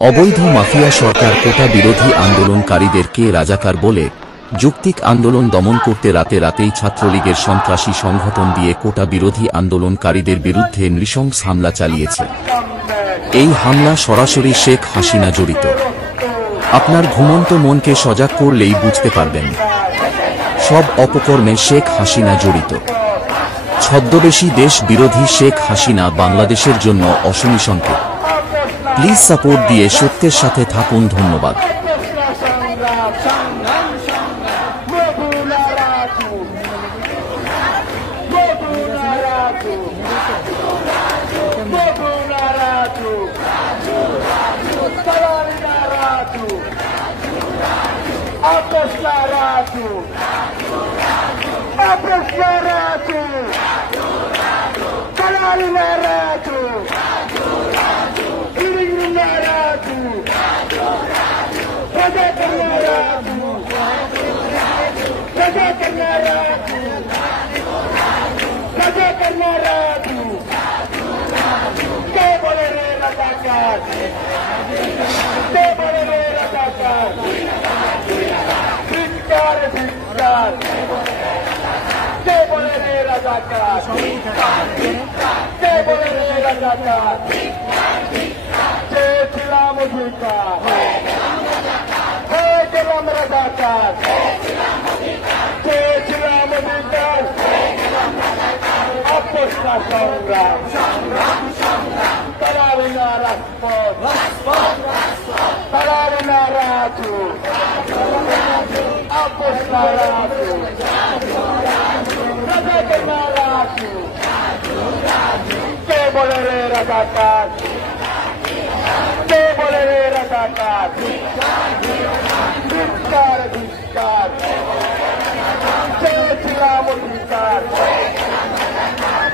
অবৈধ মাফিয়া সরকার কোটা বিরোধী আন্দোলনকারীদেরকে রাজাকার বলে যৌক্তিক আন্দোলন দমন করতে রাতে রাতেই ছাত্রলীগের সন্ত্রাসী সংগঠন দিয়ে কোটা বিরোধী আন্দোলনকারীদের বিরুদ্ধে নৃশংস হামলা চালিয়েছে। এই হামলা সরাসরি শেখ হাসিনা জড়িত। আপনার ঘুমন্ত মনকে সজাগ করলেই বুঝতে পারবেন সব অপকর্মে শেখ হাসিনা জড়িত। ছদ্মবেশী দেশ বিরোধী শেখ হাসিনা বাংলাদেশের জন্য অশনি সংকেত। প্লিজ সাপোর্ট দিয়ে সত্যের সাথে থাকুন। ধন্যবাদ।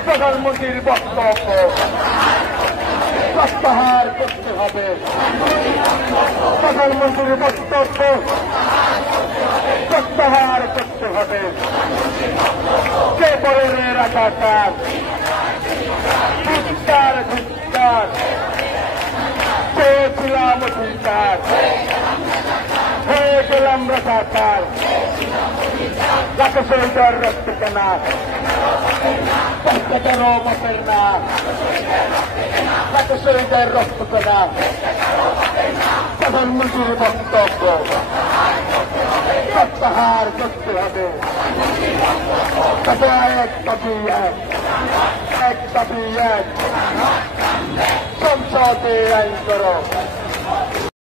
প্রধানমন্ত্রীর বক্তব্য প্রত্যাহার করতে হবে। প্রধানমন্ত্রীর বক্তব্য প্রত্যাহার করতে হবে। কে বলে রে রাজাকার? ধিক্কার ধিক্কার। চেয়েছিলাম অধিকার, হয়ে গেলাম রাজাকার। লাখো শহীদের রক্ত কেনা প্রত্যেকেরও মতের না। লাখো শহীদের রক্ত কেনা প্রধানমন্ত্রীর বক্তব্য প্রত্যাহার করতে হবে। এক দাবি এক দাবি এক সংসদে আইন করো।